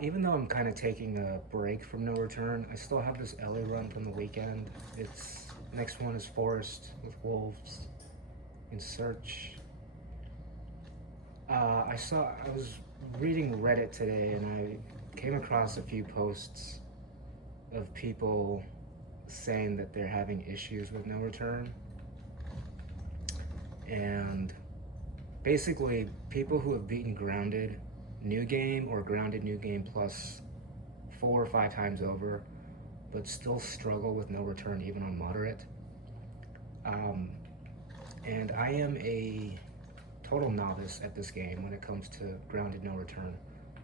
Even though I'm kind of taking a break from No Return, I still have this LA run from the weekend. It's next one is Forest with Wolves in Search. I was reading Reddit today and I came across a few posts of people saying that they're having issues with No Return, and basically people who have beaten Grounded New Game or Grounded New Game plus 4 or 5 times over, but still struggle with No Return even on moderate. Um, and I am a total novice at this game when it comes to Grounded No Return,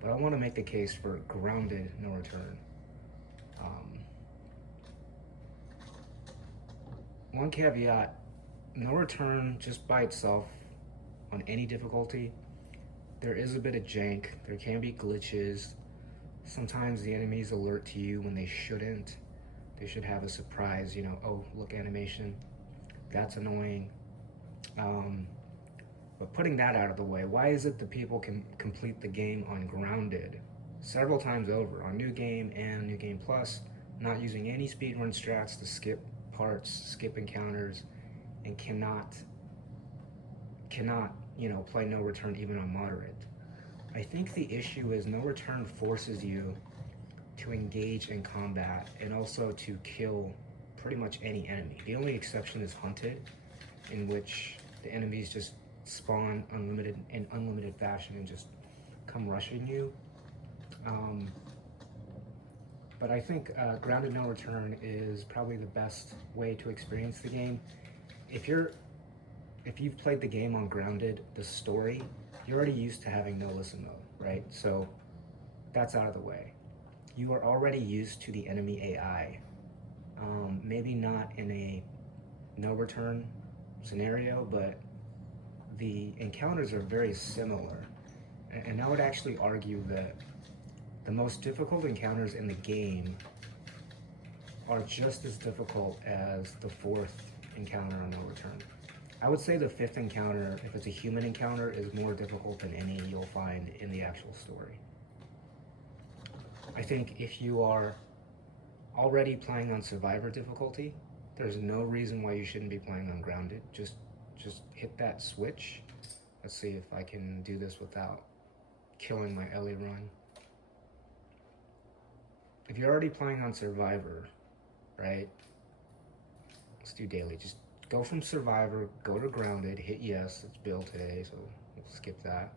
but I want to make the case for Grounded No Return. Um, One caveat: No Return just by itself on any difficulty, there is a bit of jank. There can be glitches. Sometimes the enemies alert to you when they shouldn't. They should have a surprise, oh, look, animation. That's annoying. Um, but putting that out of the way, why is it that people can complete the game on Grounded several times over, on New Game and New Game Plus, not using any speedrun strats to skip parts, skip encounters, and cannot play No Return even on moderate? I think the issue is No Return forces you to engage in combat and also to kill pretty much any enemy. The only exception is Hunted, in which the enemies just spawn in unlimited fashion and just come rushing you. Um, but I think Grounded No Return is probably the best way to experience the game. If you've played the game on Grounded, the story, you're already used to having no listen mode, right? So that's out of the way. You are already used to the enemy AI. Maybe not in a no return scenario, but the encounters are very similar. And I would actually argue that the most difficult encounters in the game are just as difficult as the fourth encounter on No Return. I would say the fifth encounter, if it's a human encounter, is more difficult than any you'll find in the actual story. I think if you are already playing on Survivor difficulty, there's no reason why you shouldn't be playing on Grounded. Just hit that switch. Let's see if I can do this without killing my Ellie run. If you're already playing on Survivor, right? Let's do daily. Just go from Survivor, go to Grounded, hit yes. It's build today, so we'll skip that.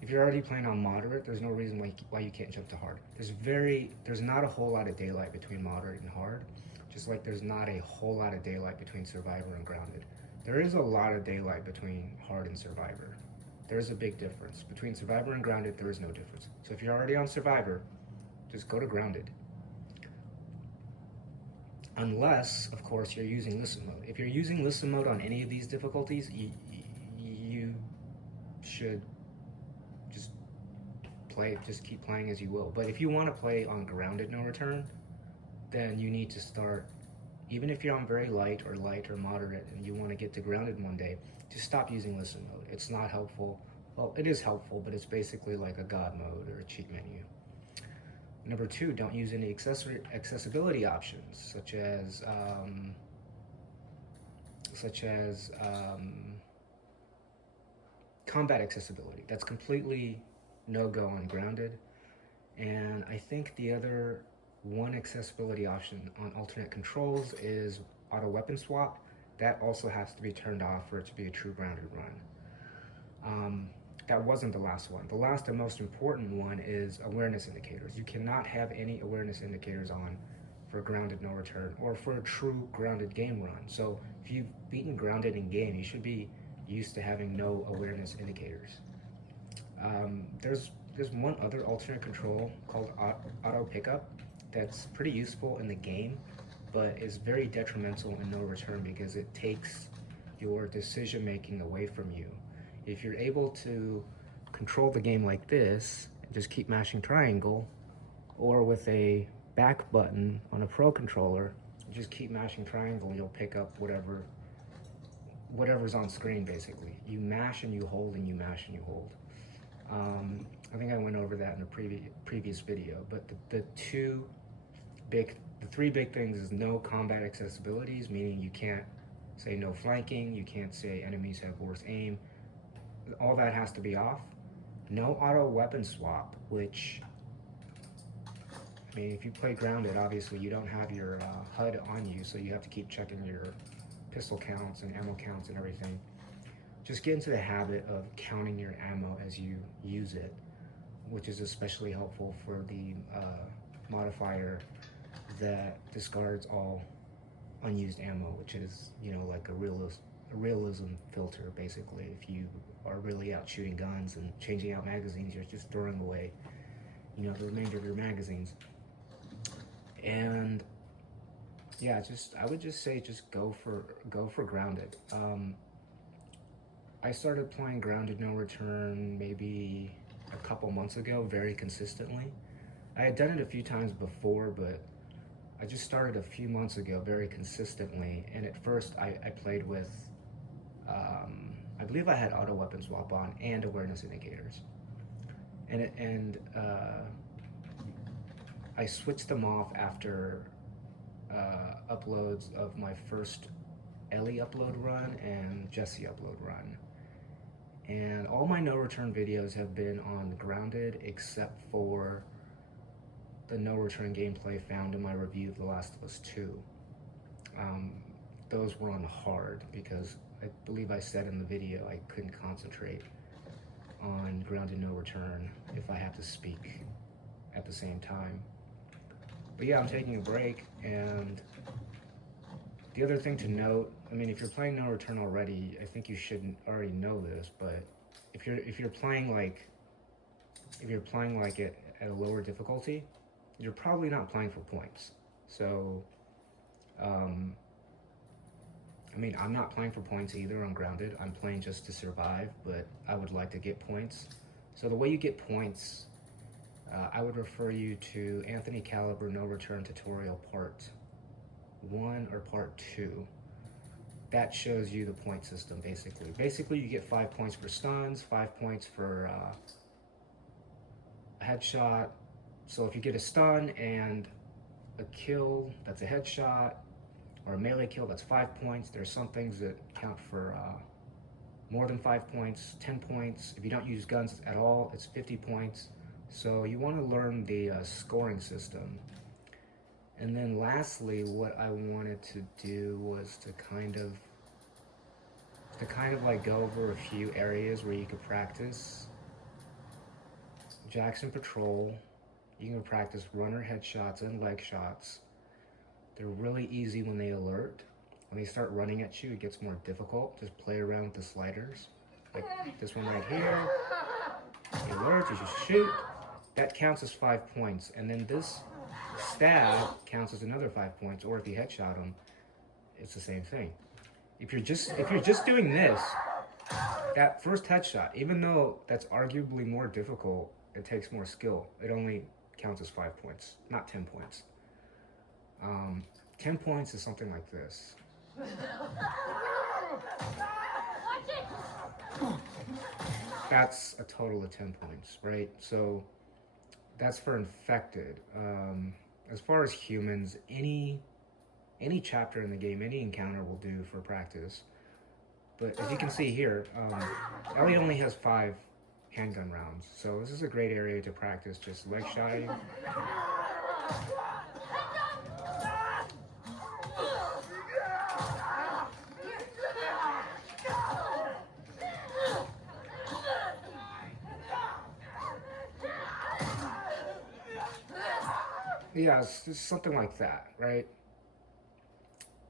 If you're already playing on moderate, there's no reason why you can't jump to hard. There's not a whole lot of daylight between moderate and hard, just like there's not a whole lot of daylight between Survivor and Grounded. There is a lot of daylight between hard and Survivor. There is a big difference. Between Survivor and Grounded, there is no difference. So if you're already on Survivor, just go to Grounded. Unless, of course, you're using listen mode. If you're using listen mode on any of these difficulties, you should just keep playing as you will. But if you want to play on Grounded No Return, then you need to start, even if you're on very light or moderate and you want to get to Grounded one day, just stop using listen mode. It's not helpful. Well, it is helpful, but it's basically like a god mode or a cheat menu. Number two, don't use any accessibility options, such as combat accessibility. That's completely no-go on Grounded. And I think the other one accessibility option on alternate controls is auto weapon swap. That also has to be turned off for it to be a true Grounded run. That wasn't the last one. The last and most important one is awareness indicators. You cannot have any awareness indicators on for Grounded No Return or for a true Grounded game run. So if you've beaten Grounded in game, you should be used to having no awareness indicators. There's one other alternate control called auto pickup that's pretty useful in the game, but is very detrimental in No Return because it takes your decision making away from you. If you're able to control the game like this, and just keep mashing triangle, or with a back button on a pro controller, just keep mashing triangle, you'll pick up whatever's on screen basically. You mash and you hold and you mash and you hold. I think I went over that in the previous video, but the three big things is no combat accessibilities, meaning you can't say no flanking, you can't say enemies have worse aim. All that has to be off. No auto weapon swap, which, I mean, if you play Grounded, obviously you don't have your HUD on you, so you have to keep checking your pistol counts and ammo counts and everything. Just get into the habit of counting your ammo as you use it, which is especially helpful for the modifier that discards all unused ammo, which is, you know, like a realism filter, basically. If you are really out shooting guns and changing out magazines, you're just throwing away, you know, the remainder of your magazines. And yeah, I would just say go for Grounded. I started playing Grounded No Return maybe a couple months ago, very consistently. I had done it a few times before, but I just started a few months ago very consistently. And at first I played with, I believe I had auto weapon swap on and awareness indicators. And I switched them off after uploads of my first Ellie upload run and Jesse upload run. And all my no return videos have been on Grounded except for the no return gameplay found in my review of The Last of Us 2. Those were on hard because I believe I said in the video I couldn't concentrate on Grounded No Return if I have to speak at the same time. But yeah, I'm taking a break, and the other thing to note, I mean, if you're playing No Return already, I think you should already know this, but if you're playing like it at a lower difficulty, you're probably not playing for points. So, I mean, I'm not playing for points either on Grounded. I'm playing just to survive, but I would like to get points. So the way you get points, I would refer you to Anthony Caliber No Return Tutorial Part 1 or Part 2. That shows you the point system, basically. Basically, you get 5 points for stuns, 5 points for a headshot. So if you get a stun and a kill, that's a headshot, or a melee kill, that's 5 points. There's some things that count for more than 5 points, 10 points. If you don't use guns at all, it's 50 points. So you want to learn the scoring system. And then lastly, what I wanted to do was to kind of like go over a few areas where you could practice Jackson Patrol. You can practice runner headshots and leg shots. They're really easy when they alert. When they start running at you, it gets more difficult. Just play around with the sliders. Like this one right here. He alerts, you just shoot. That counts as 5 points. And then this stab counts as another 5 points. Or if you headshot him, it's the same thing. If you're just doing this, that first headshot, even though that's arguably more difficult, it takes more skill. It only counts as 5 points, not 10 points. 10 points is something like this. That's a total of 10 points, right? So that's for infected. As far as humans, any chapter in the game, any encounter will do for practice. But as you can see here, Ellie only has 5 handgun rounds. So this is a great area to practice just leg shotting. Yeah, it's something like that, right?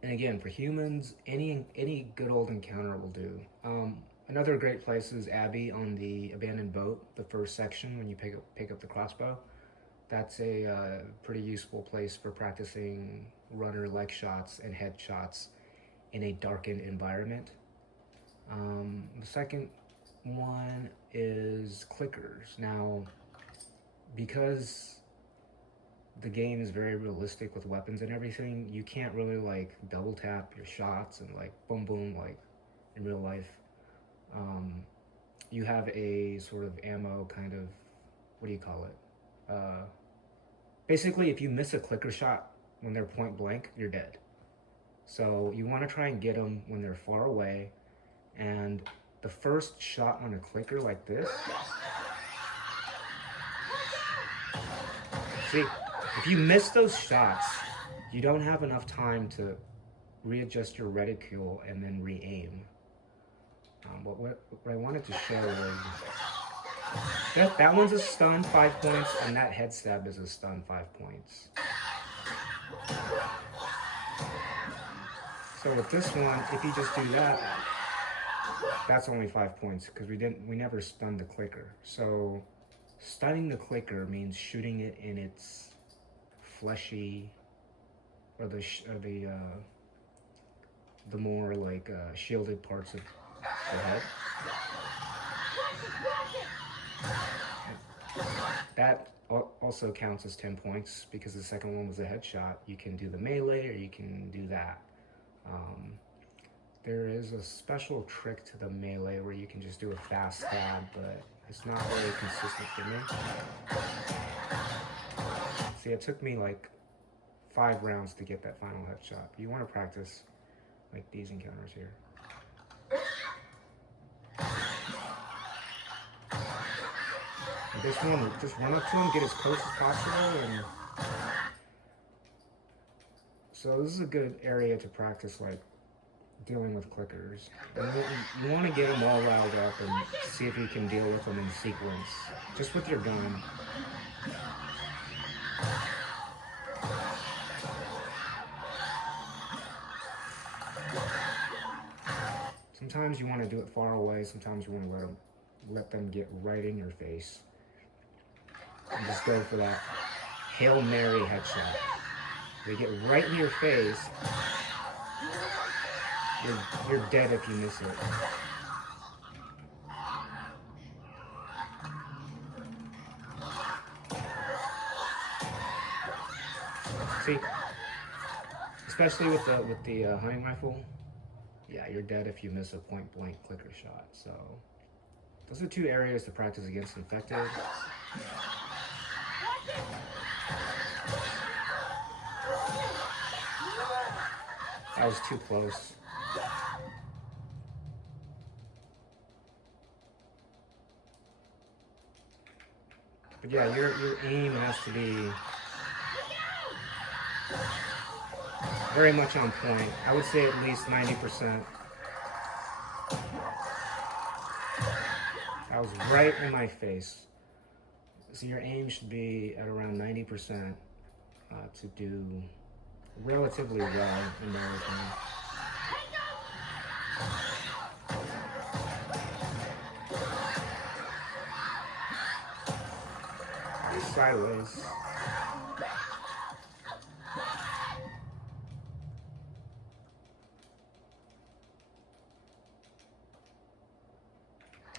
And again, for humans, any good old encounter will do. Another great place is Abby on the abandoned boat, the first section when you pick up the crossbow. That's a pretty useful place for practicing runner leg shots and head shots in a darkened environment. The second one is clickers. Now, because the game is very realistic with weapons and everything, you can't really like double tap your shots and like boom boom like in real life. You have a sort of ammo kind of what do you call it? Basically, if you miss a clicker shot when they're point blank, you're dead. So you want to try and get them when they're far away, and the first shot on a clicker like this, see, if you miss those shots, you don't have enough time to readjust your reticule and then re-aim. But what I wanted to show was that one's a stun, 5 points, and that head stab is a stun, 5 points. So with this one, if you just do that, that's only 5 points because we never stunned the clicker. So stunning the clicker means shooting it in its fleshy, or the more like shielded parts of the head. That also counts as 10 points because the second one was a headshot. You can do the melee or you can do that. There is a special trick to the melee where you can just do a fast stab, but it's not really consistent for me. See, it took me like 5 rounds to get that final headshot. You want to practice like these encounters here. And this one, just run up to him, get as close as possible, and so this is a good area to practice like dealing with clickers. And you want to get them all riled up and see if you can deal with them in sequence, just with your gun. Sometimes you want to do it far away, sometimes you want to let them get right in your face. And just go for that Hail Mary headshot. They get right in your face, you're dead if you miss it. See, especially with the hunting rifle, yeah, you're dead if you miss a point blank clicker shot. So those are 2 areas to practice against infected. That was too close. But yeah, your aim has to be very much on point. I would say at least 90%. That was right in my face. So your aim should be at around 90% to do relatively well in marathon. Sideways.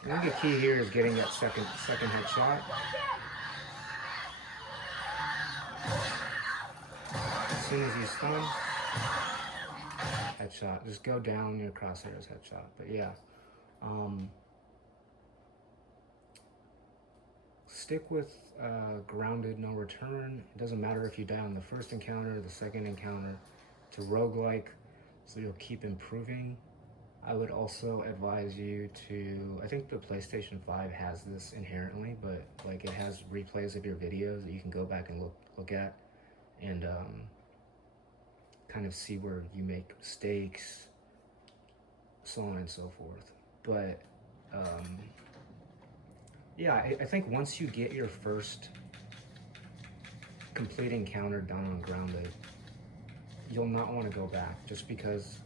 I think the key here is getting that second headshot. As soon as you stun, headshot. Just go down your crosshairs, headshot. But yeah, stick with grounded, no return. It doesn't matter if you die on the first encounter, the second encounter. It's a roguelike, so you'll keep improving. I would also advise you to, I think the PlayStation 5 has this inherently, but like it has replays of your videos that you can go back and look at and kind of see where you make mistakes, so on and so forth. But yeah, I think once you get your first complete encounter done on grounded, you'll not want to go back, just because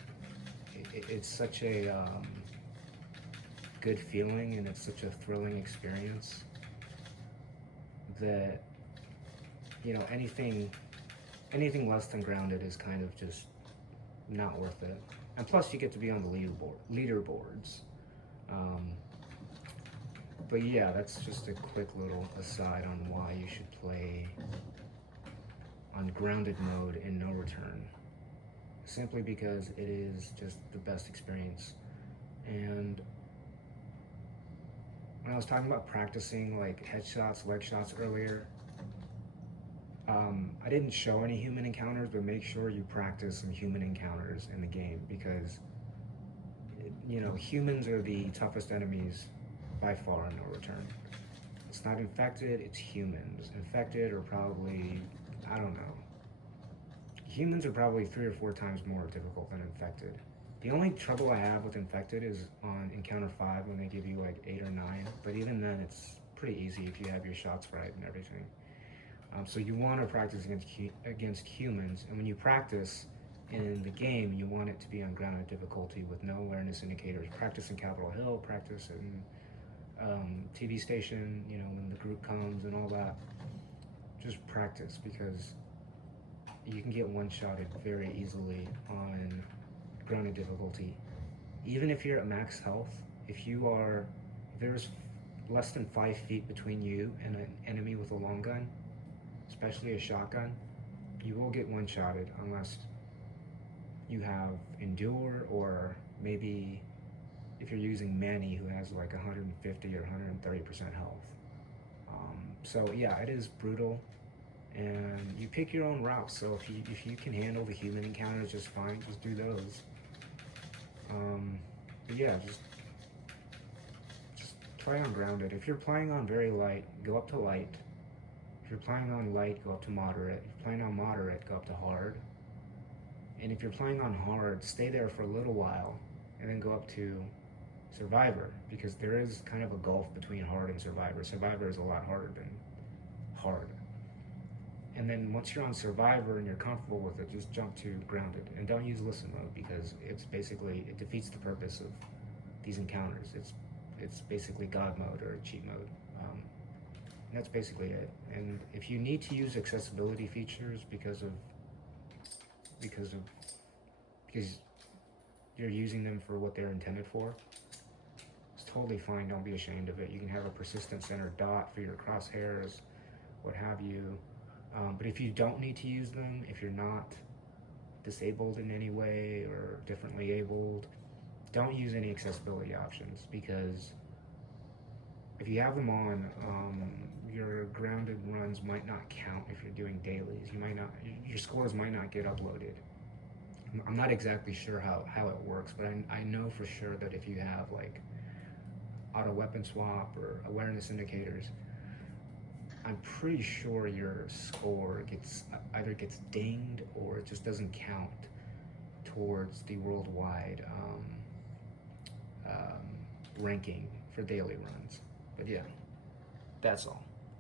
it's such a good feeling and it's such a thrilling experience that, you know, anything less than grounded is kind of just not worth it. And plus you get to be on the leaderboards. But yeah, that's just a quick little aside on why you should play on grounded mode in no return. Simply because it is just the best experience. And when I was talking about practicing like headshots, leg shots earlier, I didn't show any human encounters, but make sure you practice some human encounters in the game because, you know, humans are the toughest enemies by far in No Return. It's not infected, it's humans. Infected are probably, I don't know. Humans are probably 3 or 4 times more difficult than infected. The only trouble I have with infected is on encounter 5 when they give you like 8 or 9, but even then it's pretty easy if you have your shots right and everything. So you want to practice against humans, and when you practice in the game, you want it to be on grounded difficulty with no awareness indicators. Practice in Capitol Hill, practice in TV station, you know, when the group comes and all that. Just practice because you can get one-shotted very easily on grounded difficulty. Even if you're at max health, if there's less than 5 feet between you and an enemy with a long gun, especially a shotgun, you will get one-shotted unless you have Endure, or maybe if you're using Manny, who has like 150 or 130% health. So yeah, it is brutal, and you pick your own routes. So if you can handle the human encounters just fine, just do those. But yeah, just play on grounded. If you're playing on very light, go up to light. If you're playing on light, go up to moderate. If you're playing on moderate, go up to hard. And if you're playing on hard, stay there for a little while and then go up to survivor, because there is kind of a gulf between hard and survivor. Survivor is a lot harder than hard. And then once you're on survivor and you're comfortable with it, just jump to grounded. And don't use listen mode because it defeats the purpose of these encounters. It's basically God mode or cheat mode. And that's basically it. And if you need to use accessibility features because you're using them for what they're intended for, it's totally fine. Don't be ashamed of it. You can have a persistent center dot for your crosshairs, what have you. But if you don't need to use them, if you're not disabled in any way or differently abled, don't use any accessibility options, because if you have them on, your grounded runs might not count if you're doing dailies. Your scores might not get uploaded. I'm not exactly sure how it works, but I know for sure that if you have like auto weapon swap or awareness indicators, I'm pretty sure your score either gets dinged or it just doesn't count towards the worldwide ranking for daily runs. But yeah, that's all.